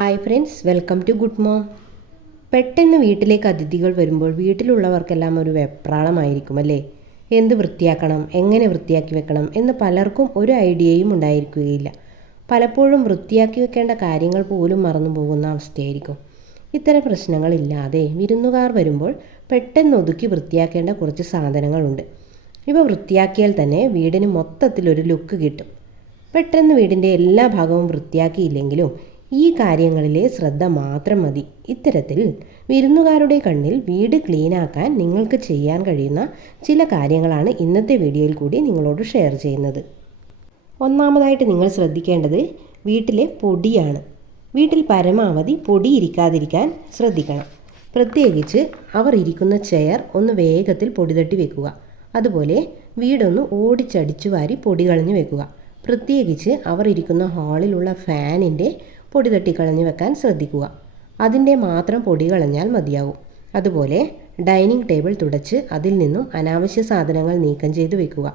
Hi friends welcome to good mom പെട്ടെന്ന് വീട്ടിലേക്ക് അതിഥികൾ വരുമ്പോൾ വീട്ടിലുള്ളവർക്കെല്ലാം ഒരു വെപ്രാളമായിരിക്കും അല്ലേ? എന്ത് വൃത്തിയാക്കണം എങ്ങനെ വൃത്തിയാക്കി വെക്കണം എന്ന് പലർക്കും ഒരു ഐഡിയയും ഉണ്ടായിരിക്കുകയില്ല. പലപ്പോഴും വൃത്തിയാക്കി വെക്കേണ്ട കാര്യങ്ങൾ പോലും മറന്നു പോകുന്ന അവസ്ഥയായിരിക്കും. ഇത്തരം പ്രശ്നങ്ങളില്ലാതെ വിരുന്നുകാർ വരുമ്പോൾ പെട്ടെന്ന് ഒതുക്കി വൃത്തിയാക്കേണ്ട കുറച്ച് സാധനങ്ങളുണ്ട്. ഇവ വൃത്തിയാക്കിയാൽ തന്നെ വീടിന് മൊത്തത്തിലൊരു ലുക്ക് കിട്ടും. പെട്ടെന്ന് വീടിന്റെ എല്ലാ ഭാഗവും വൃത്തിയാക്കിയില്ലെങ്കിലും ഈ കാര്യങ്ങളിലെ ശ്രദ്ധ മാത്രം മതി. ഇത്തരത്തിൽ വിരുന്നുകാരുടെ കണ്ണിൽ വീട് ക്ലീനാക്കാൻ നിങ്ങൾക്ക് ചെയ്യാൻ കഴിയുന്ന ചില കാര്യങ്ങളാണ് ഇന്നത്തെ വീഡിയോയിൽ കൂടി നിങ്ങളോട് ഷെയർ ചെയ്യുന്നത്. ഒന്നാമതായിട്ട് നിങ്ങൾ ശ്രദ്ധിക്കേണ്ടത് വീട്ടിലെ പൊടിയാണ്. വീട്ടിൽ പരമാവധി പൊടി ഇരിക്കാതിരിക്കാൻ ശ്രദ്ധിക്കണം. പ്രത്യേകിച്ച് അവർ ഇരിക്കുന്ന ചെയർ ഒന്ന് വേഗത്തിൽ പൊടി തട്ടി വെക്കുക. അതുപോലെ വീടൊന്ന് ഓടിച്ചടിച്ചു വാരി പൊടി കളഞ്ഞു വെക്കുക. പ്രത്യേകിച്ച് അവർ ഇരിക്കുന്ന ഹാളിലുള്ള ഫാനിന്റെ പൊടി തട്ടിക്കളഞ്ഞ് വെക്കാൻ ശ്രദ്ധിക്കുക. അതിന്റെ മാത്രം പൊടി കളഞ്ഞാൽ മതിയാവും. അതുപോലെ ഡൈനിങ് ടേബിൾ തുടച്ച് അതിൽ നിന്നും അനാവശ്യ സാധനങ്ങൾ നീക്കം ചെയ്ത് വെക്കുക.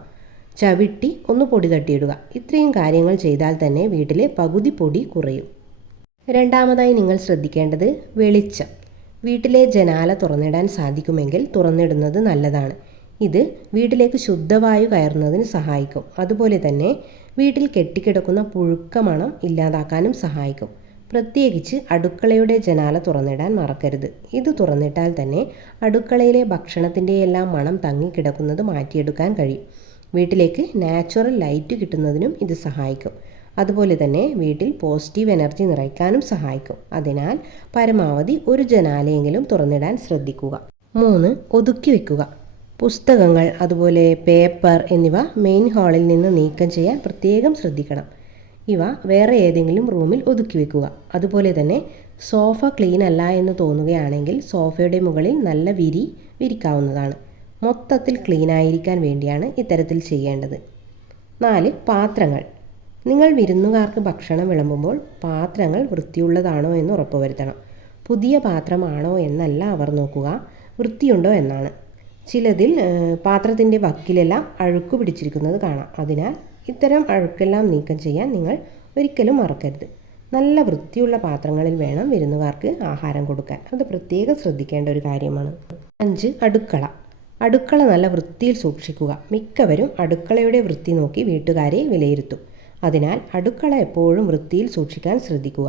ചവിട്ടി ഒന്ന് പൊടി തട്ടിയിടുക. ഇത്രയും കാര്യങ്ങൾ ചെയ്താൽ തന്നെ വീട്ടിലെ പകുതി പൊടി കുറയും. രണ്ടാമതായി നിങ്ങൾ ശ്രദ്ധിക്കേണ്ടത് വെളിച്ചം. വീട്ടിലെ ജനാല തുറന്നിടാൻ സാധിക്കുമെങ്കിൽ തുറന്നിടുന്നത് നല്ലതാണ്. ഇത് വീട്ടിലേക്ക് ശുദ്ധവായു കയറുന്നതിന് സഹായിക്കും. അതുപോലെ തന്നെ വീട്ടിൽ കെട്ടിക്കിടക്കുന്ന പുഴുക്ക മണം ഇല്ലാതാക്കാനും സഹായിക്കും. പ്രത്യേകിച്ച് അടുക്കളയുടെ ജനാല തുറന്നിടാൻ മറക്കരുത്. ഇത് തുറന്നിട്ടാൽ തന്നെ അടുക്കളയിലെ ഭക്ഷണത്തിന്റെ എല്ലാം മണം തങ്ങിക്കിടക്കുന്നത് മാറ്റിയെടുക്കാൻ കഴിയും. വീട്ടിലേക്ക് നാച്ചുറൽ ലൈറ്റ് കിട്ടുന്നതിനും ഇത് സഹായിക്കും. അതുപോലെ തന്നെ വീട്ടിൽ പോസിറ്റീവ് എനർജി നിറയ്ക്കാനും സഹായിക്കും. അതിനാൽ പരമാവധി ഒരു ജനാലയെങ്കിലും തുറന്നിടാൻ ശ്രദ്ധിക്കുക. മൂന്ന് ഒതുക്കി വെക്കുക. പുസ്തകങ്ങൾ അതുപോലെ പേപ്പർ എന്നിവ മെയിൻ ഹാളിൽ നിന്ന് നീക്കം ചെയ്യാൻ പ്രത്യേകം ശ്രദ്ധിക്കണം. ഇവ വേറെ ഏതെങ്കിലും റൂമിൽ ഒതുക്കി വെക്കുക. അതുപോലെ തന്നെ സോഫ ക്ലീൻ അല്ല എന്ന് തോന്നുകയാണെങ്കിൽ സോഫയുടെ മുകളിൽ നല്ല വിരി വിരിക്കാവുന്നതാണ്. മൊത്തത്തിൽ ക്ലീൻ ആയിരിക്കാൻ വേണ്ടിയാണ് ഇത്തരത്തിൽ ചെയ്യേണ്ടത്. നാല് പാത്രങ്ങൾ. നിങ്ങൾ വിരുന്നുകാർക്ക് ഭക്ഷണം വിളമ്പുമ്പോൾ പാത്രങ്ങൾ വൃത്തിയുള്ളതാണോ എന്ന് ഉറപ്പുവരുത്തണം. പുതിയ പാത്രമാണോ എന്നല്ല അവർ നോക്കുക. വൃത്തിയുണ്ടോ എന്നാണ്. ചിലതിൽ പാത്രത്തിന്റെ വക്കിലെല്ലാം അഴുക്ക് പിടിച്ചിരിക്കുന്നത് കാണാം. അതിനാൽ ഇത്തരം അഴുക്കെല്ലാം നീക്കം ചെയ്യാൻ നിങ്ങൾ ഒരിക്കലും മറക്കരുത്. നല്ല വൃത്തിയുള്ള പാത്രങ്ങളിൽ വേണം വിരുന്നുകാർക്ക് ആഹാരം കൊടുക്കാൻ. അത് പ്രത്യേകം ശ്രദ്ധിക്കേണ്ട ഒരു കാര്യമാണ്. അഞ്ച് അടുക്കള. അടുക്കള നല്ല വൃത്തിയിൽ സൂക്ഷിക്കുക. മിക്കവരും അടുക്കളയുടെ വൃത്തി നോക്കി വീട്ടുകാരെ വിലയിരുത്തും. അതിനാൽ അടുക്കള എപ്പോഴും വൃത്തിയിൽ സൂക്ഷിക്കാൻ ശ്രദ്ധിക്കുക.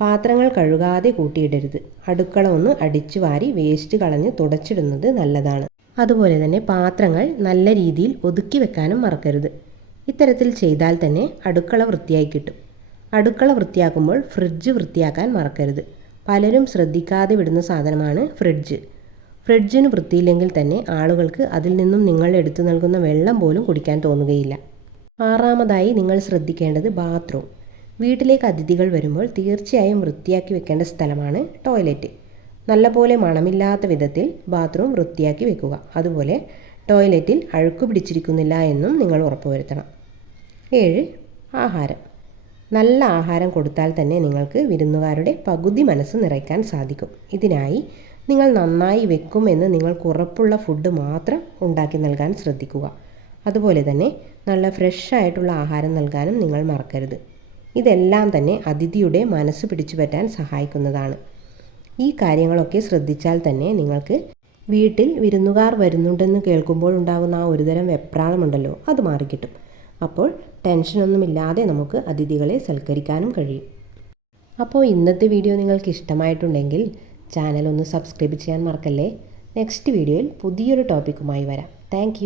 പാത്രങ്ങൾ കഴുകാതെ കൂട്ടിയിടരുത്. അടുക്കള ഒന്ന് അടിച്ചു വാരി വേസ്റ്റ് കളഞ്ഞ് തുടച്ചിടുന്നത് നല്ലതാണ്. അതുപോലെ തന്നെ പാത്രങ്ങൾ നല്ല രീതിയിൽ ഒതുക്കി വെക്കാനും മറക്കരുത്. ഇത്തരത്തിൽ ചെയ്താൽ തന്നെ അടുക്കള വൃത്തിയായി കിട്ടും. അടുക്കള വൃത്തിയാക്കുമ്പോൾ ഫ്രിഡ്ജ് വൃത്തിയാക്കാൻ മറക്കരുത്. പലരും ശ്രദ്ധിക്കാതെ വിടുന്ന സാധനമാണ് ഫ്രിഡ്ജ്. ഫ്രിഡ്ജിന് വൃത്തിയില്ലെങ്കിൽ തന്നെ ആളുകൾക്ക് അതിൽ നിന്നും നിങ്ങൾ എടുത്തു നൽകുന്ന വെള്ളം പോലും കുടിക്കാൻ തോന്നുകയില്ല. ആറാമതായി നിങ്ങൾ ശ്രദ്ധിക്കേണ്ടത് ബാത്റൂം. വീട്ടിലേക്ക് അതിഥികൾ വരുമ്പോൾ തീർച്ചയായും വൃത്തിയാക്കി വെക്കേണ്ട സ്ഥലമാണ് ടോയ്ലറ്റ്. നല്ലപോലെ മണമില്ലാത്ത വിധത്തിൽ ബാത്റൂം വൃത്തിയാക്കി വെക്കുക. അതുപോലെ ടോയ്ലറ്റിൽ അഴുക്ക് പിടിച്ചിരിക്കുന്നില്ല എന്നും നിങ്ങൾ ഉറപ്പുവരുത്തണം. ഏഴ് ആഹാരം. നല്ല ആഹാരം കൊടുത്താൽ തന്നെ നിങ്ങൾക്ക് വിരുന്നുകാരുടെ പകുതി മനസ്സ് നിറയ്ക്കാൻ സാധിക്കും. ഇതിനായി നിങ്ങൾ നന്നായി വെക്കുമെന്ന് നിങ്ങൾക്ക് ഉറപ്പുള്ള ഫുഡ് മാത്രം ഉണ്ടാക്കി നൽകാൻ ശ്രദ്ധിക്കുക. അതുപോലെ തന്നെ നല്ല ഫ്രഷ് ആയിട്ടുള്ള ആഹാരം നൽകാനും നിങ്ങൾ മറക്കരുത്. ഇതെല്ലാം തന്നെ അതിഥിയുടെ മനസ്സ് പിടിച്ചു പറ്റാൻ സഹായിക്കുന്നതാണ്. ഈ കാര്യങ്ങളൊക്കെ ശ്രദ്ധിച്ചാൽ തന്നെ നിങ്ങൾക്ക് വീട്ടിൽ വിരുന്നുകാർ വരുന്നുണ്ടെന്ന് കേൾക്കുമ്പോൾ ഉണ്ടാകുന്ന ആ ഒരുതരം വെപ്രാളമുണ്ടല്ലോ അത് മാറിക്കിട്ടും. അപ്പോൾ ടെൻഷനൊന്നുമില്ലാതെ നമുക്ക് അതിഥികളെ സൽക്കരിക്കാനും കഴിയും. അപ്പോൾ ഇന്നത്തെ വീഡിയോ നിങ്ങൾക്ക് ഇഷ്ടമായിട്ടുണ്ടെങ്കിൽ ചാനൽ ഒന്ന് സബ്സ്ക്രൈബ് ചെയ്യാൻ മറക്കല്ലേ? നെക്സ്റ്റ് വീഡിയോയിൽ പുതിയൊരു ടോപ്പിക്കുമായി വരാം. താങ്ക്